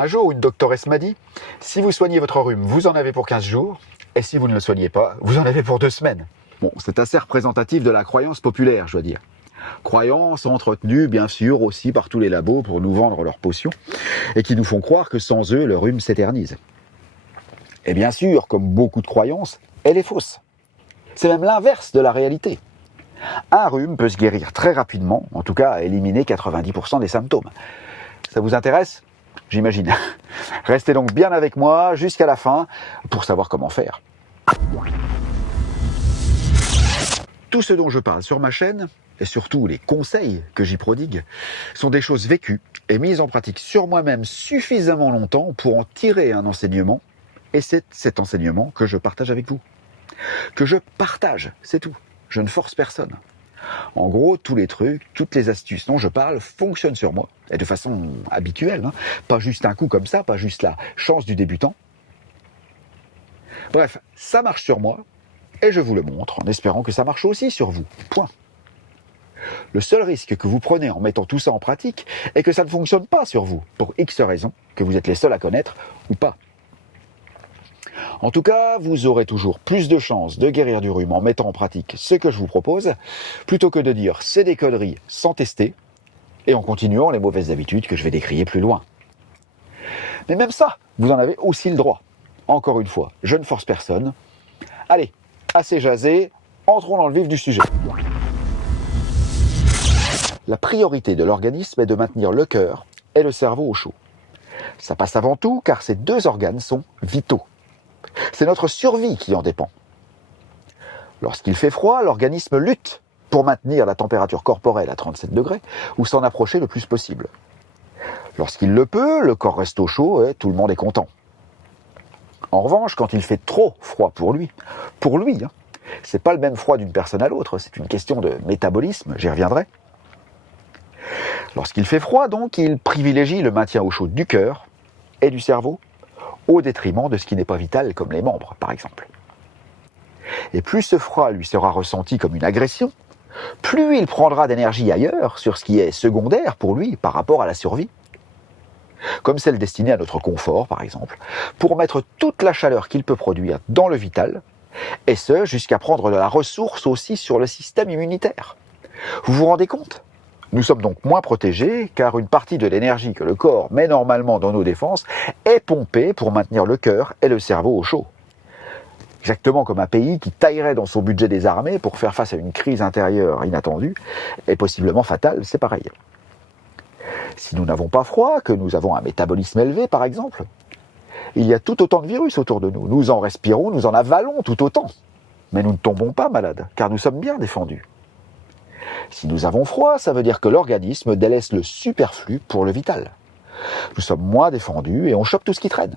Un jour, une doctoresse m'a dit, si vous soignez votre rhume, vous en avez pour 15 jours, et si vous ne le soignez pas, vous en avez pour 2 semaines. Bon, c'est assez représentatif de la croyance populaire, je dois dire. Croyance entretenue, bien sûr, aussi par tous les labos pour nous vendre leurs potions, et qui nous font croire que sans eux, le rhume s'éternise. Et bien sûr, comme beaucoup de croyances, elle est fausse. C'est même l'inverse de la réalité. Un rhume peut se guérir très rapidement, en tout cas à éliminer 90% des symptômes. Ça vous intéresse ? J'imagine. Restez donc bien avec moi jusqu'à la fin pour savoir comment faire. Tout ce dont je parle sur ma chaîne, et surtout les conseils que j'y prodigue, sont des choses vécues et mises en pratique sur moi-même suffisamment longtemps pour en tirer un enseignement, et c'est cet enseignement que je partage avec vous. Que je partage, c'est tout. Je ne force personne. En gros, tous les trucs, toutes les astuces dont je parle fonctionnent sur moi, et de façon habituelle, hein. Pas juste un coup comme ça, pas juste la chance du débutant. Bref, ça marche sur moi, et je vous le montre en espérant que ça marche aussi sur vous. Point. Le seul risque que vous prenez en mettant tout ça en pratique est que ça ne fonctionne pas sur vous, pour X raisons, que vous êtes les seuls à connaître ou pas. En tout cas, vous aurez toujours plus de chances de guérir du rhume en mettant en pratique ce que je vous propose, plutôt que de dire c'est des conneries sans tester, et en continuant les mauvaises habitudes que je vais décrire plus loin. Mais même ça, vous en avez aussi le droit. Encore une fois, je ne force personne. Allez, assez jasé, entrons dans le vif du sujet. La priorité de l'organisme est de maintenir le cœur et le cerveau au chaud. Ça passe avant tout car ces deux organes sont vitaux. C'est notre survie qui en dépend. Lorsqu'il fait froid, l'organisme lutte pour maintenir la température corporelle à 37 degrés ou s'en approcher le plus possible. Lorsqu'il le peut, le corps reste au chaud et tout le monde est content. En revanche, quand il fait trop froid pour lui, c'est pas le même froid d'une personne à l'autre, c'est une question de métabolisme, j'y reviendrai. Lorsqu'il fait froid, donc, il privilégie le maintien au chaud du cœur et du cerveau, au détriment de ce qui n'est pas vital, comme les membres, par exemple. Et plus ce froid lui sera ressenti comme une agression, plus il prendra d'énergie ailleurs, sur ce qui est secondaire pour lui par rapport à la survie, comme celle destinée à notre confort, par exemple, pour mettre toute la chaleur qu'il peut produire dans le vital, et ce, jusqu'à prendre de la ressource aussi sur le système immunitaire. Vous vous rendez compte ? Nous sommes donc moins protégés, car une partie de l'énergie que le corps met normalement dans nos défenses est pompée pour maintenir le cœur et le cerveau au chaud. Exactement comme un pays qui taillerait dans son budget des armées pour faire face à une crise intérieure inattendue, et possiblement fatale, c'est pareil. Si nous n'avons pas froid, que nous avons un métabolisme élevé par exemple, il y a tout autant de virus autour de nous. Nous en respirons, nous en avalons tout autant. Mais nous ne tombons pas malades, car nous sommes bien défendus. Si nous avons froid, ça veut dire que l'organisme délaisse le superflu pour le vital. Nous sommes moins défendus et on chope tout ce qui traîne.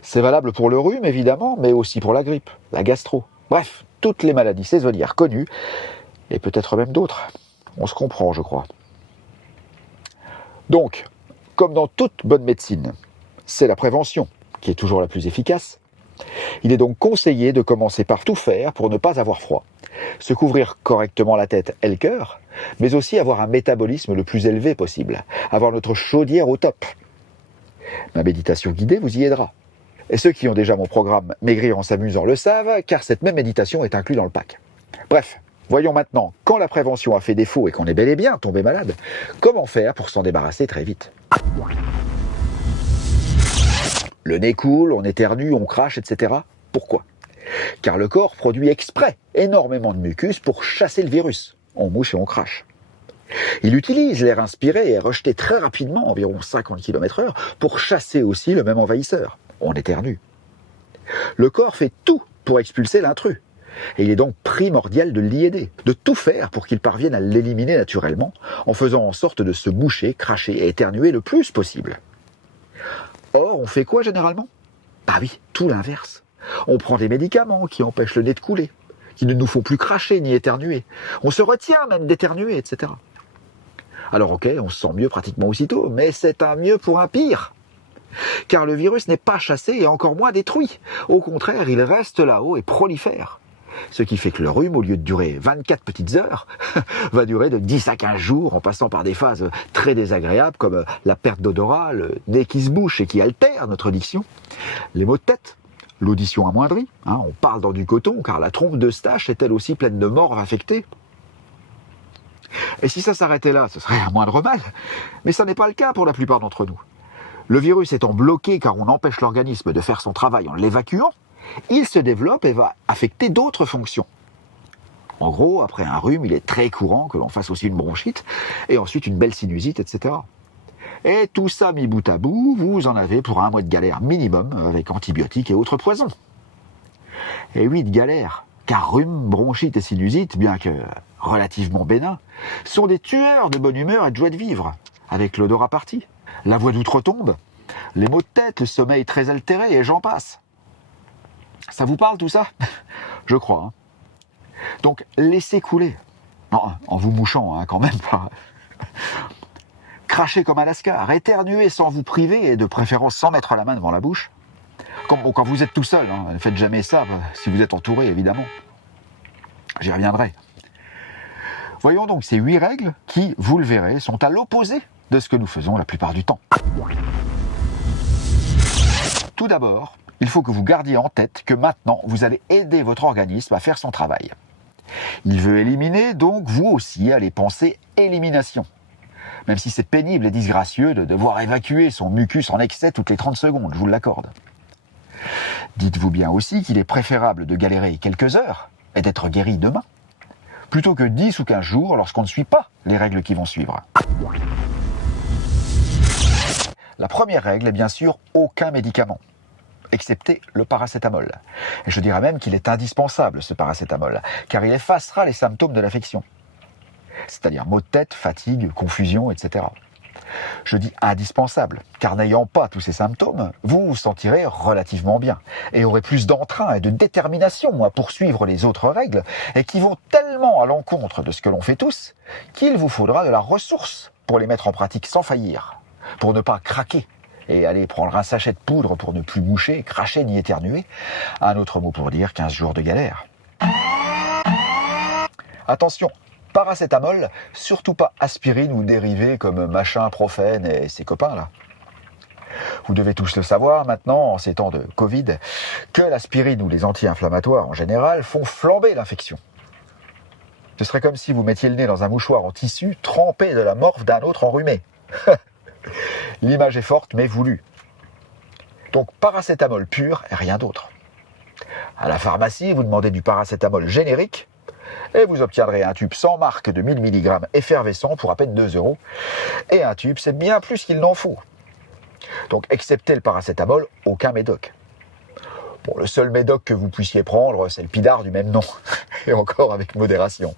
C'est valable pour le rhume, évidemment, mais aussi pour la grippe, la gastro. Bref, toutes les maladies saisonnières connues, et peut-être même d'autres. On se comprend, je crois. Donc, comme dans toute bonne médecine, c'est la prévention qui est toujours la plus efficace. Il est donc conseillé de commencer par tout faire pour ne pas avoir froid, se couvrir correctement la tête et le cœur, mais aussi avoir un métabolisme le plus élevé possible, avoir notre chaudière au top. Ma méditation guidée vous y aidera. Et ceux qui ont déjà mon programme Maigrir en s'amusant le savent, car cette même méditation est inclue dans le pack. Bref, voyons maintenant, quand la prévention a fait défaut et qu'on est bel et bien tombé malade, comment faire pour s'en débarrasser très vite. Le nez coule, on éternue, on crache, etc. Pourquoi ? Car le corps produit exprès énormément de mucus pour chasser le virus. On mouche et on crache. Il utilise l'air inspiré et rejeté très rapidement, environ 50 km/h, pour chasser aussi le même envahisseur. On éternue. Le corps fait tout pour expulser l'intrus. Et il est donc primordial de l'y aider, de tout faire pour qu'il parvienne à l'éliminer naturellement, en faisant en sorte de se moucher, cracher et éternuer le plus possible. Or, on fait quoi généralement ? Bah oui, tout l'inverse. On prend des médicaments qui empêchent le nez de couler, qui ne nous font plus cracher ni éternuer. On se retient même d'éternuer, etc. Alors ok, on se sent mieux pratiquement aussitôt, mais c'est un mieux pour un pire. Car le virus n'est pas chassé et encore moins détruit. Au contraire, il reste là-haut et prolifère. Ce qui fait que le rhume, au lieu de durer 24 petites heures, va durer de 10 à 15 jours en passant par des phases très désagréables comme la perte d'odorat, le nez qui se bouche et qui altère notre diction, les maux de tête, l'audition amoindrie, on parle dans du coton car la trompe d'Eustache est elle aussi pleine de morve infectée. Et si ça s'arrêtait là, ce serait un moindre mal, mais ça n'est pas le cas pour la plupart d'entre nous. Le virus étant bloqué car on empêche l'organisme de faire son travail en l'évacuant, il se développe et va affecter d'autres fonctions. En gros, après un rhume, il est très courant que l'on fasse aussi une bronchite, et ensuite une belle sinusite, etc. Et tout ça mis bout à bout, vous en avez pour un mois de galère minimum, avec antibiotiques et autres poisons. Et oui, de galère, car rhume, bronchite et sinusite, bien que relativement bénins, sont des tueurs de bonne humeur et de joie de vivre, avec l'odorat parti, la voix d'outre-tombe, les maux de tête, le sommeil très altéré, et j'en passe. Ça vous parle tout ça? Je crois. Donc laissez couler. Non, en vous mouchant quand même pas. Crachez comme un lascar, éternuez sans vous priver et de préférence sans mettre la main devant la bouche. Quand vous êtes tout seul, ne faites jamais ça, si vous êtes entouré évidemment. J'y reviendrai. Voyons donc ces 8 règles qui, vous le verrez, sont à l'opposé de ce que nous faisons la plupart du temps. Tout d'abord, il faut que vous gardiez en tête que maintenant, vous allez aider votre organisme à faire son travail. Il veut éliminer, donc vous aussi allez penser élimination. Même si c'est pénible et disgracieux de devoir évacuer son mucus en excès toutes les 30 secondes, je vous l'accorde. Dites-vous bien aussi qu'il est préférable de galérer quelques heures et d'être guéri demain, plutôt que 10 ou 15 jours lorsqu'on ne suit pas les règles qui vont suivre. La première règle est bien sûr aucun médicament, excepté le paracétamol. Et je dirais même qu'il est indispensable, ce paracétamol, car il effacera les symptômes de l'infection. C'est-à-dire maux de tête, fatigue, confusion, etc. Je dis indispensable, car n'ayant pas tous ces symptômes, vous vous sentirez relativement bien, et aurez plus d'entrain et de détermination à poursuivre les autres règles, et qui vont tellement à l'encontre de ce que l'on fait tous, qu'il vous faudra de la ressource pour les mettre en pratique sans faillir, pour ne pas craquer, et aller prendre un sachet de poudre pour ne plus moucher, cracher ni éternuer. Un autre mot pour dire 15 jours de galère. Attention, paracétamol, surtout pas aspirine ou dérivés comme machin, profène et ses copains là. Vous devez tous le savoir maintenant, en ces temps de Covid, que l'aspirine ou les anti-inflammatoires en général font flamber l'infection. Ce serait comme si vous mettiez le nez dans un mouchoir en tissu trempé de la morve d'un autre enrhumé. L'image est forte mais voulue. Donc paracétamol pur et rien d'autre. À la pharmacie, vous demandez du paracétamol générique et vous obtiendrez un tube sans marque de 1000 mg effervescent pour à peine 2 €. Et un tube, c'est bien plus qu'il n'en faut. Donc excepté le paracétamol, aucun médoc. Bon, le seul médoc que vous puissiez prendre, c'est le Pidar du même nom. Et encore avec modération.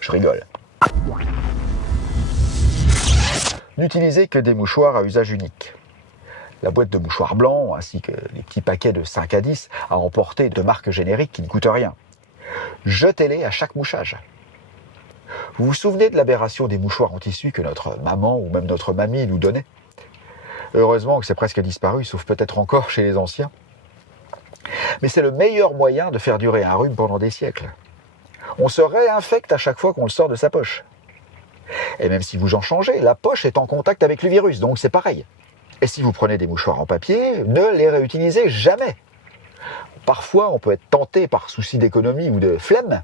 Je rigole. N'utilisez que des mouchoirs à usage unique. La boîte de mouchoirs blancs, ainsi que les petits paquets de 5 à 10 à emporter de marques génériques qui ne coûtent rien. Jetez-les à chaque mouchage. Vous vous souvenez de l'aberration des mouchoirs en tissu que notre maman ou même notre mamie nous donnait? Heureusement que c'est presque disparu, sauf peut-être encore chez les anciens. Mais c'est le meilleur moyen de faire durer un rhume pendant des siècles. On se réinfecte à chaque fois qu'on le sort de sa poche. Et même si vous en changez, la poche est en contact avec le virus, donc c'est pareil. Et si vous prenez des mouchoirs en papier, ne les réutilisez jamais. Parfois, on peut être tenté par souci d'économie ou de flemme,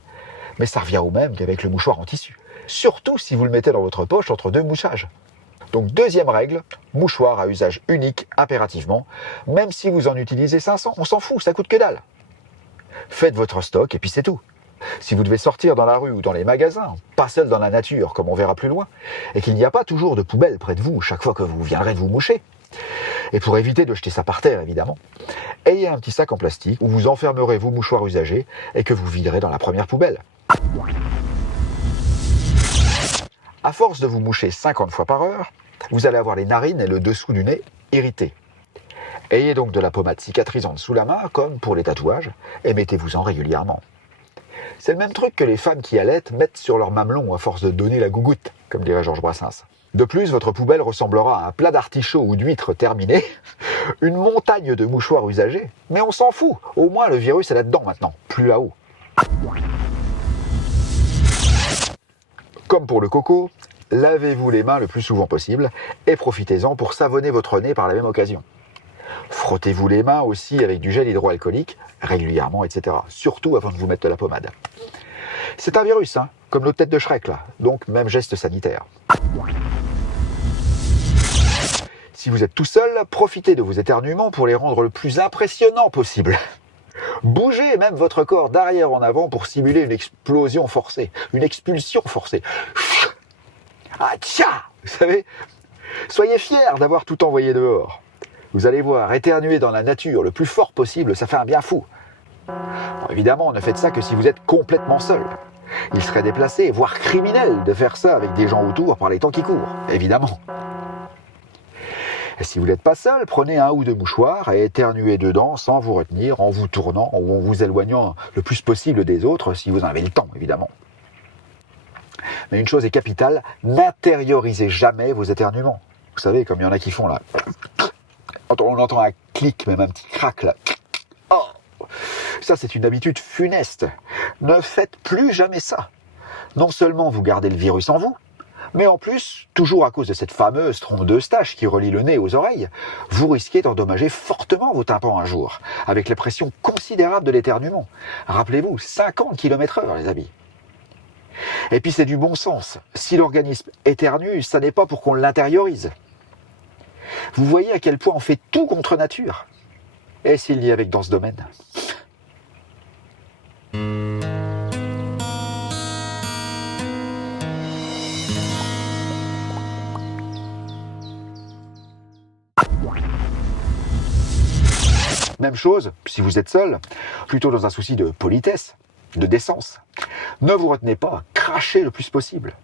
mais ça revient au même qu'avec le mouchoir en tissu. Surtout si vous le mettez dans votre poche entre 2 mouchages. Donc deuxième règle, mouchoir à usage unique impérativement, même si vous en utilisez 500, on s'en fout, ça coûte que dalle. Faites votre stock et puis c'est tout. Si vous devez sortir dans la rue ou dans les magasins, pas seul dans la nature comme on verra plus loin, et qu'il n'y a pas toujours de poubelle près de vous chaque fois que vous viendrez de vous moucher, et pour éviter de jeter ça par terre évidemment, ayez un petit sac en plastique où vous enfermerez vos mouchoirs usagés et que vous viderez dans la première poubelle. À force de vous moucher 50 fois par heure, vous allez avoir les narines et le dessous du nez irrités. Ayez donc de la pommade cicatrisante sous la main, comme pour les tatouages, et mettez-vous-en régulièrement. C'est le même truc que les femmes qui allaitent mettent sur leur mamelon à force de donner la gougoute, comme dirait Georges Brassens. De plus, votre poubelle ressemblera à un plat d'artichaut ou d'huîtres terminé, une montagne de mouchoirs usagés, mais on s'en fout, au moins le virus est là-dedans maintenant, plus là-haut. Comme pour le coco, lavez-vous les mains le plus souvent possible et profitez-en pour savonner votre nez par la même occasion. Frottez-vous les mains aussi avec du gel hydroalcoolique régulièrement, etc. Surtout avant de vous mettre de la pommade. C'est un virus, hein, comme notre tête de Shrek là, donc même geste sanitaire. Si vous êtes tout seul, profitez de vos éternuements pour les rendre le plus impressionnants possible. Bougez même votre corps d'arrière en avant pour simuler une explosion forcée, une expulsion forcée. Ah tcha, vous savez, soyez fiers d'avoir tout envoyé dehors. Vous allez voir, éternuer dans la nature le plus fort possible, ça fait un bien fou. Alors, évidemment, ne faites ça que si vous êtes complètement seul. Il serait déplacé, voire criminel, de faire ça avec des gens autour par les temps qui courent, évidemment. Et si vous n'êtes pas seul, prenez un ou deux mouchoirs et éternuez dedans sans vous retenir, en vous tournant ou en vous éloignant le plus possible des autres, si vous en avez le temps, évidemment. Mais une chose est capitale, n'intériorisez jamais vos éternuements. Vous savez, comme il y en a qui font là. On entend un clic, même un petit crack là. Oh, ça, c'est une habitude funeste. Ne faites plus jamais ça. Non seulement vous gardez le virus en vous, mais en plus, toujours à cause de cette fameuse trompe d'Eustache qui relie le nez aux oreilles, vous risquez d'endommager fortement vos tympans un jour, avec la pression considérable de l'éternuement. Rappelez-vous, 50 km/h, les amis. Et puis c'est du bon sens. Si l'organisme éternue, ça n'est pas pour qu'on l'intériorise. Vous voyez à quel point on fait tout contre nature. Et s'il y avait que dans ce domaine. Même chose, si vous êtes seul, plutôt dans un souci de politesse, de décence. Ne vous retenez pas, crachez le plus possible.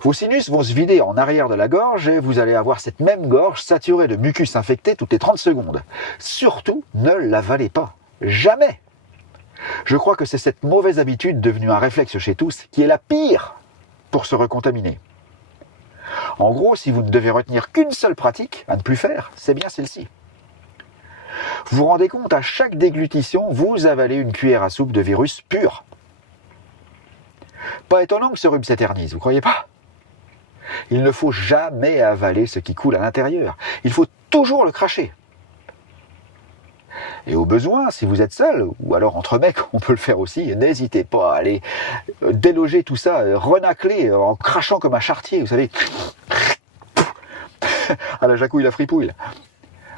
Vos sinus vont se vider en arrière de la gorge et vous allez avoir cette même gorge saturée de mucus infecté toutes les 30 secondes. Surtout, ne l'avalez pas. Jamais. Je crois que c'est cette mauvaise habitude devenue un réflexe chez tous qui est la pire pour se recontaminer. En gros, si vous ne devez retenir qu'une seule pratique à ne plus faire, c'est bien celle-ci. Vous vous rendez compte, à chaque déglutition, vous avalez une cuillère à soupe de virus pur. Pas étonnant que ce rhume s'éternise, vous croyez pas ? Il ne faut jamais avaler ce qui coule à l'intérieur. Il faut toujours le cracher. Et au besoin, si vous êtes seul, ou alors entre mecs, on peut le faire aussi, n'hésitez pas à aller déloger tout ça, renacler en crachant comme un charretier, vous savez, à la Jacouille la fripouille.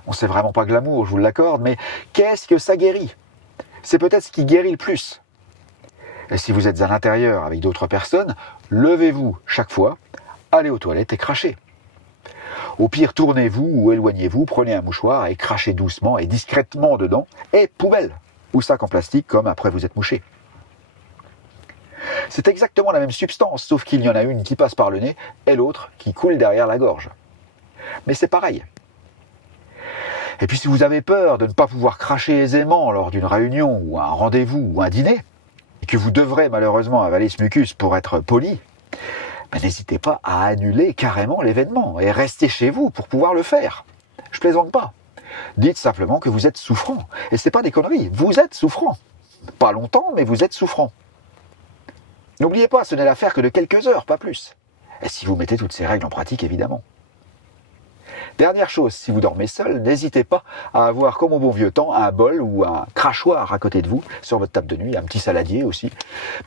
Bon, c'est vraiment pas glamour, je vous l'accorde, mais qu'est-ce que ça guérit ? C'est peut-être ce qui guérit le plus. Et si vous êtes à l'intérieur avec d'autres personnes, levez-vous chaque fois, allez aux toilettes et crachez. Au pire, tournez-vous ou éloignez-vous, prenez un mouchoir et crachez doucement et discrètement dedans, et poubelle, ou sac en plastique comme après vous êtes mouché. C'est exactement la même substance, sauf qu'il y en a une qui passe par le nez et l'autre qui coule derrière la gorge. Mais c'est pareil. Et puis si vous avez peur de ne pas pouvoir cracher aisément lors d'une réunion ou un rendez-vous ou un dîner, et que vous devrez malheureusement avaler ce mucus pour être poli, n'hésitez pas à annuler carrément l'événement et rester chez vous pour pouvoir le faire. Je plaisante pas. Dites simplement que vous êtes souffrant. Et c'est pas des conneries, vous êtes souffrant. Pas longtemps, mais vous êtes souffrant. N'oubliez pas, ce n'est l'affaire que de quelques heures, pas plus. Et si vous mettez toutes ces règles en pratique, évidemment. Dernière chose, si vous dormez seul, n'hésitez pas à avoir, comme au bon vieux temps, un bol ou un crachoir à côté de vous, sur votre table de nuit, un petit saladier aussi.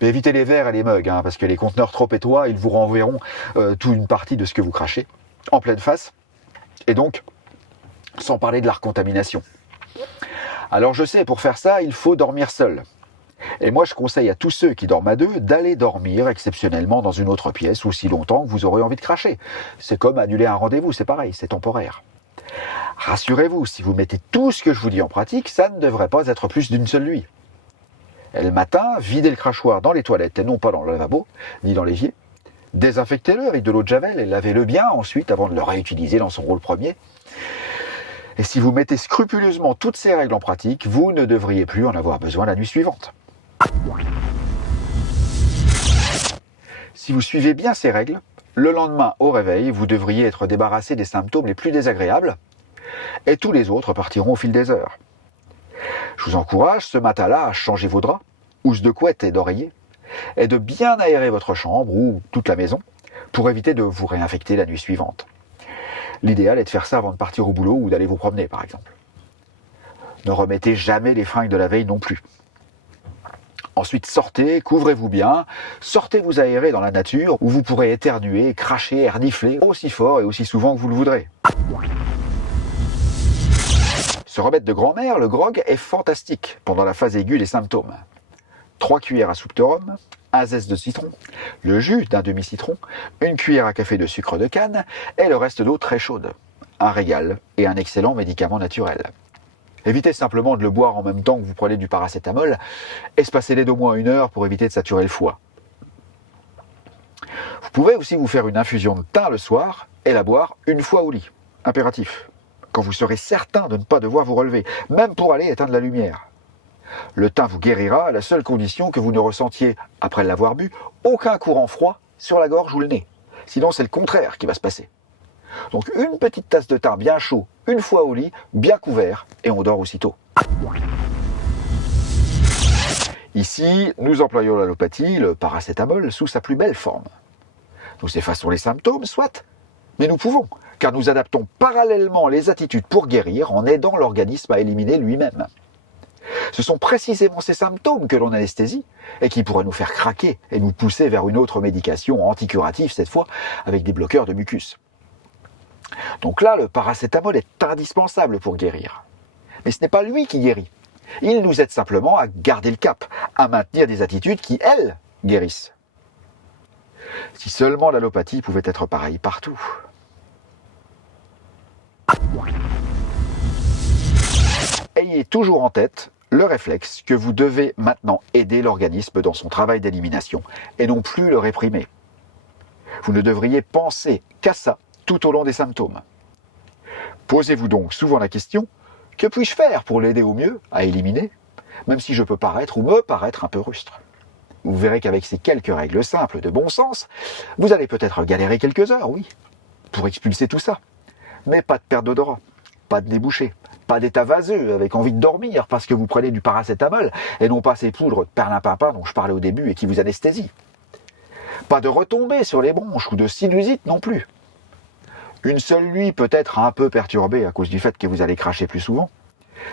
Mais évitez les verres et les mugs, parce que les conteneurs trop étroits, ils vous renverront toute une partie de ce que vous crachez, en pleine face. Et donc, sans parler de la recontamination. Alors je sais, pour faire ça, il faut dormir seul. Et moi, je conseille à tous ceux qui dorment à deux d'aller dormir exceptionnellement dans une autre pièce aussi longtemps que vous aurez envie de cracher. C'est comme annuler un rendez-vous, c'est pareil, c'est temporaire. Rassurez-vous, si vous mettez tout ce que je vous dis en pratique, ça ne devrait pas être plus d'une seule nuit. Et le matin, videz le crachoir dans les toilettes et non pas dans le lavabo, ni dans l'évier. Désinfectez-le avec de l'eau de Javel et lavez-le bien ensuite avant de le réutiliser dans son rôle premier. Et si vous mettez scrupuleusement toutes ces règles en pratique, vous ne devriez plus en avoir besoin la nuit suivante. Si vous suivez bien ces règles, le lendemain au réveil, vous devriez être débarrassé des symptômes les plus désagréables et tous les autres partiront au fil des heures. Je vous encourage ce matin-là à changer vos draps housse de couette et d'oreiller, est de bien aérer votre chambre ou toute la maison pour éviter de vous réinfecter la nuit suivante. L'idéal est de faire ça avant de partir au boulot ou d'aller vous promener, par exemple. Ne remettez jamais les fringues de la veille non plus. Ensuite, sortez, couvrez-vous bien, sortez vous aérer dans la nature où vous pourrez éternuer, cracher, renifler aussi fort et aussi souvent que vous le voudrez. Ce remède de grand-mère, le grog, est fantastique pendant la phase aiguë des symptômes. 3 cuillères à soupe de rhum, un zeste de citron, le jus d'un demi-citron, une cuillère à café de sucre de canne et le reste d'eau très chaude. Un régal et un excellent médicament naturel. Évitez simplement de le boire en même temps que vous prenez du paracétamol, espacez-les d'au moins 1 heure pour éviter de saturer le foie. Vous pouvez aussi vous faire une infusion de thym le soir et la boire 1 fois au lit. Impératif. Quand vous serez certain de ne pas devoir vous relever, même pour aller éteindre la lumière. Le thym vous guérira à la seule condition que vous ne ressentiez, après l'avoir bu, aucun courant froid sur la gorge ou le nez. Sinon, c'est le contraire qui va se passer. Donc une petite tasse de thym bien chaud, 1 fois au lit, bien couvert, et on dort aussitôt. Ici, nous employons l'allopathie, le paracétamol, sous sa plus belle forme. Nous effaçons les symptômes, soit, mais nous pouvons, car nous adaptons parallèlement les attitudes pour guérir en aidant l'organisme à éliminer lui-même. Ce sont précisément ces symptômes que l'on anesthésie et qui pourraient nous faire craquer et nous pousser vers une autre médication anticurative cette fois avec des bloqueurs de mucus. Donc là, le paracétamol est indispensable pour guérir. Mais ce n'est pas lui qui guérit. Il nous aide simplement à garder le cap, à maintenir des attitudes qui, elles, guérissent. Si seulement l'allopathie pouvait être pareille partout. Ayez toujours en tête le réflexe que vous devez maintenant aider l'organisme dans son travail d'élimination et non plus le réprimer. Vous ne devriez penser qu'à ça tout au long des symptômes. Posez-vous donc souvent la question « Que puis-je faire pour l'aider au mieux à éliminer, même si je peux paraître ou me paraître un peu rustre ?» Vous verrez qu'avec ces quelques règles simples de bon sens, vous allez peut-être galérer quelques heures, oui, pour expulser tout ça. Mais pas de perte d'odorat, pas de débouché, pas d'état vaseux avec envie de dormir parce que vous prenez du paracétamol et non pas ces poudres de perlimpinpin dont je parlais au début et qui vous anesthésient. Pas de retombées sur les bronches ou de sinusite non plus. Une seule nuit peut-être un peu perturbée à cause du fait que vous allez cracher plus souvent,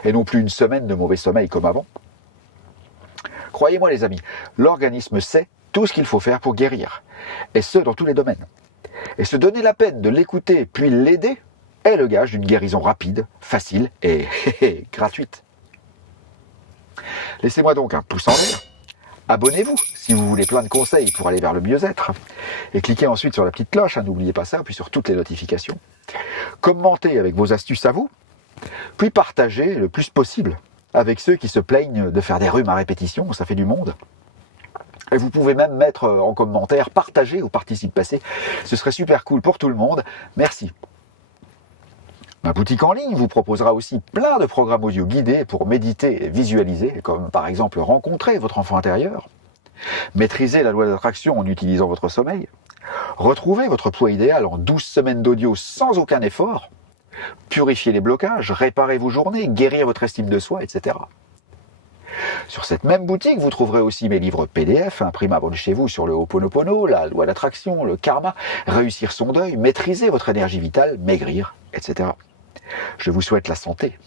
et non plus une semaine de mauvais sommeil comme avant. Croyez-moi les amis, l'organisme sait tout ce qu'il faut faire pour guérir, et ce dans tous les domaines. Et se donner la peine de l'écouter puis l'aider est le gage d'une guérison rapide, facile et gratuite. Laissez-moi donc un pouce en l'air. Abonnez-vous si vous voulez plein de conseils pour aller vers le mieux-être. Et cliquez ensuite sur la petite cloche, n'oubliez pas ça, puis sur toutes les notifications. Commentez avec vos astuces à vous, puis partagez le plus possible avec ceux qui se plaignent de faire des rhumes à répétition, ça fait du monde. Et vous pouvez même mettre en commentaire, partager au participe passé, ce serait super cool pour tout le monde. Merci. Ma boutique en ligne vous proposera aussi plein de programmes audio guidés pour méditer et visualiser, comme par exemple rencontrer votre enfant intérieur, maîtriser la loi d'attraction en utilisant votre sommeil, retrouver votre poids idéal en 12 semaines d'audio sans aucun effort, purifier les blocages, réparer vos journées, guérir votre estime de soi, etc. Sur cette même boutique, vous trouverez aussi mes livres PDF, imprimables chez vous sur le Ho'oponopono, la loi d'attraction, le karma, réussir son deuil, maîtriser votre énergie vitale, maigrir, etc. Je vous souhaite la santé.